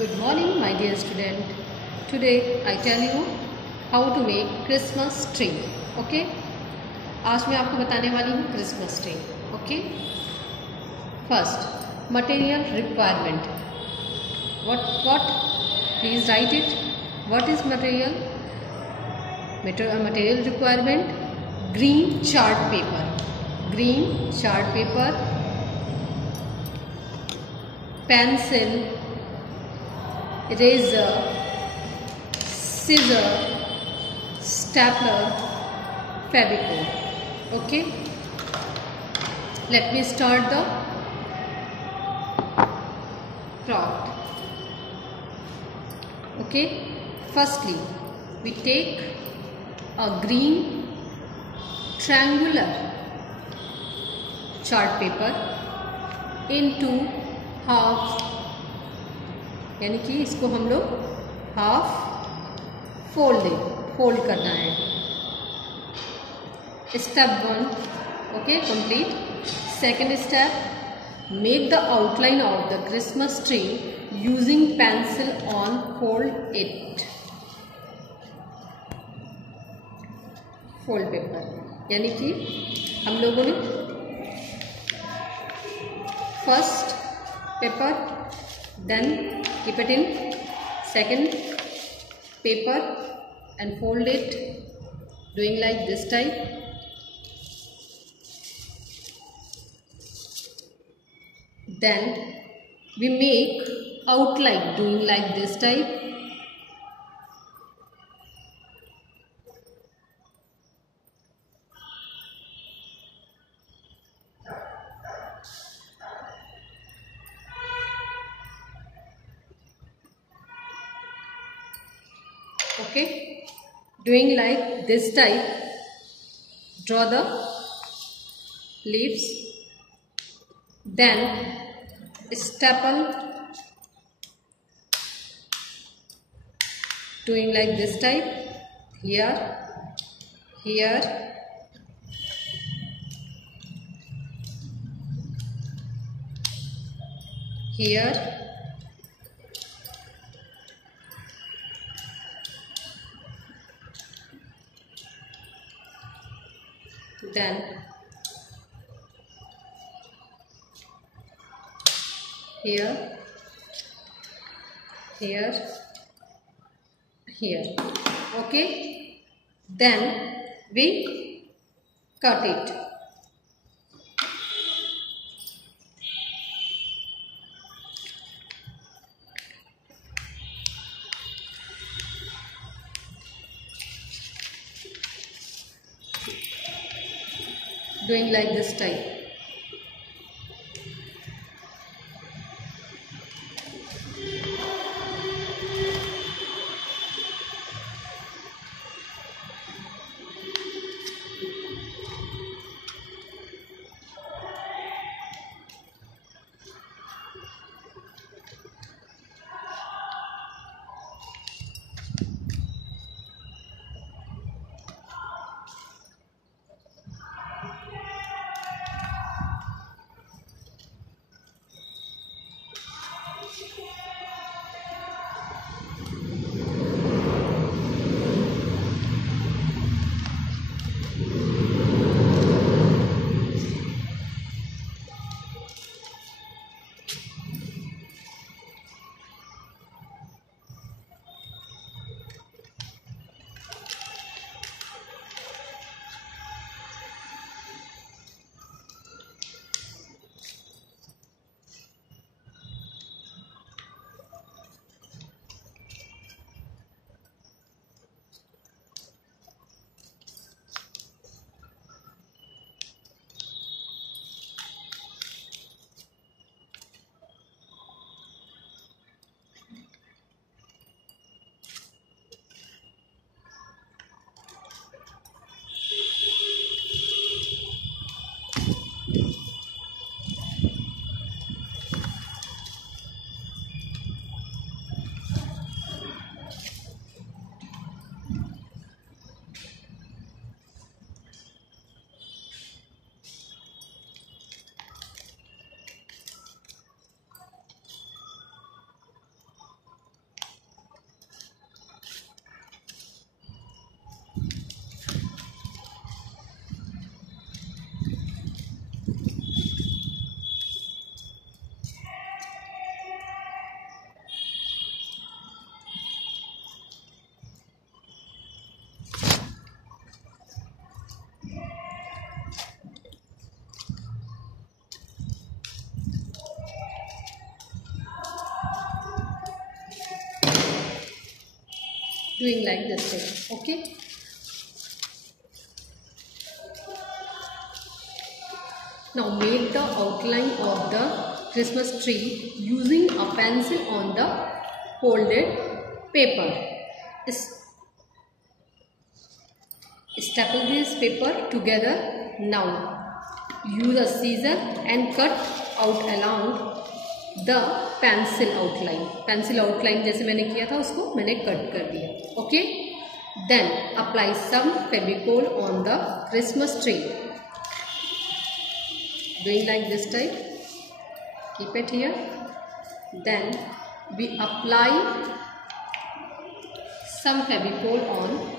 Good morning, my dear student. Today I tell you how to make Christmas tree. Okay? आज मैं आपको बताने वाली हूँ Christmas tree. Okay? First, material requirement. What? Please write it. What is material? Material requirement: green chart paper. Green chart paper. Pencil, eraser, scissor, stapler, Fevicol. Okay, let me start the craft. Okay, firstly we take a green triangular chart paper into half, यानी कि इसको हम लोग half fold करना है. Step 1 okay complete. Second step, make the outline of the Christmas tree using pencil on fold it. Fold paper, यानी कि हम लोगों ने first paper, then keep it in second paper and fold it, doing like this type. Then we make outline doing like this type. Okay, doing like this type, draw the leaves, then staple, doing like this type, here, here, here, then here, here, here. Okay, then we cut it. Doing like this type. doing like this thing. Okay. Now make the outline of the Christmas tree using a pencil on the folded paper. Staple this paper together. Now use a scissor and cut out along the pencil outline. Pencil outline जैसे मैंने किया था उसको मैंने cut कर दिया. Okay. Then apply some Fevicol on the Christmas tree. Doing like this type. Keep it here. Then we apply some Fevicol on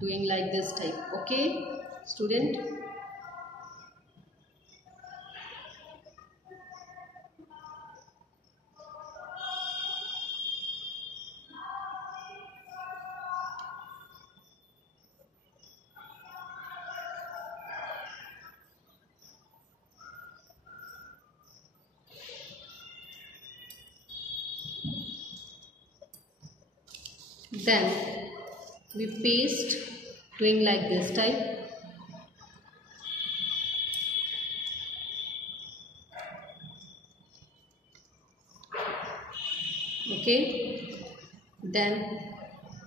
doing like this type. Okay, student. Then we paste doing like this type. Okay, then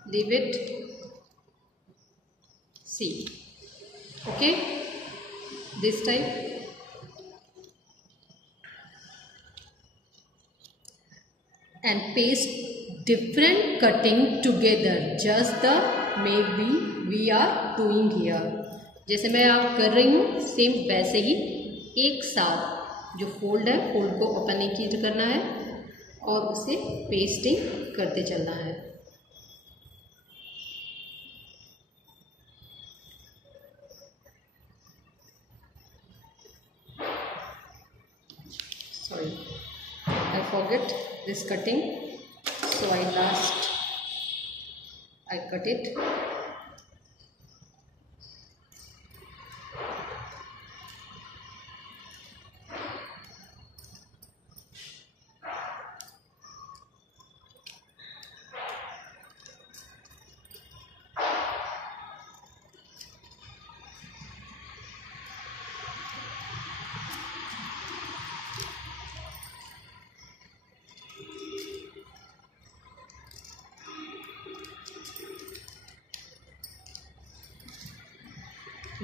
leave it. See. Okay, this type. And paste different cutting together, just the maybe we are doing here. जैसे मैं आप कर रही हूँ same वैसे ही एक साथ जो फोल्ड है फोल्ड को ओपन नहीं करना है और उसे पेस्टिंग करते चलना है. Sorry, I forget this cutting, so I cut it.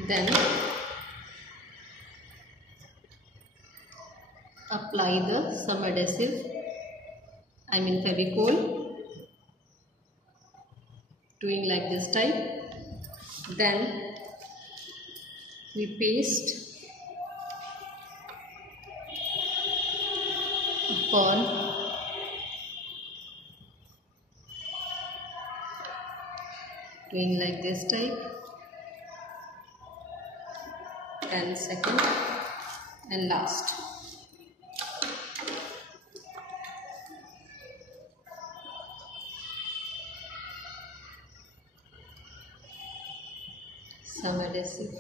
Then apply some adhesive, I mean Fevicol, doing like this type. Then we paste upon doing like this type. 10 seconds and last. Some adhesive.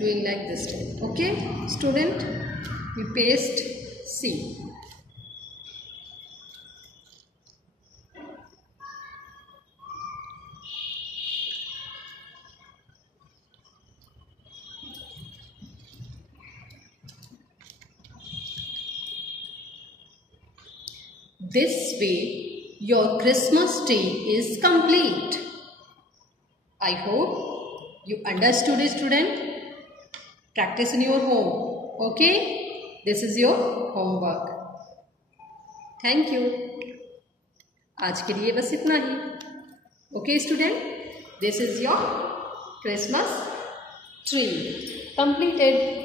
Doing like this type. Okay, student, we paste C. This way, your Christmas tree is complete. I hope you understood it, student. Practice in your home. Okay? This is your homework. Thank you. आज के लिए बस इतना ही। Okay student, this is your Christmas tree completed.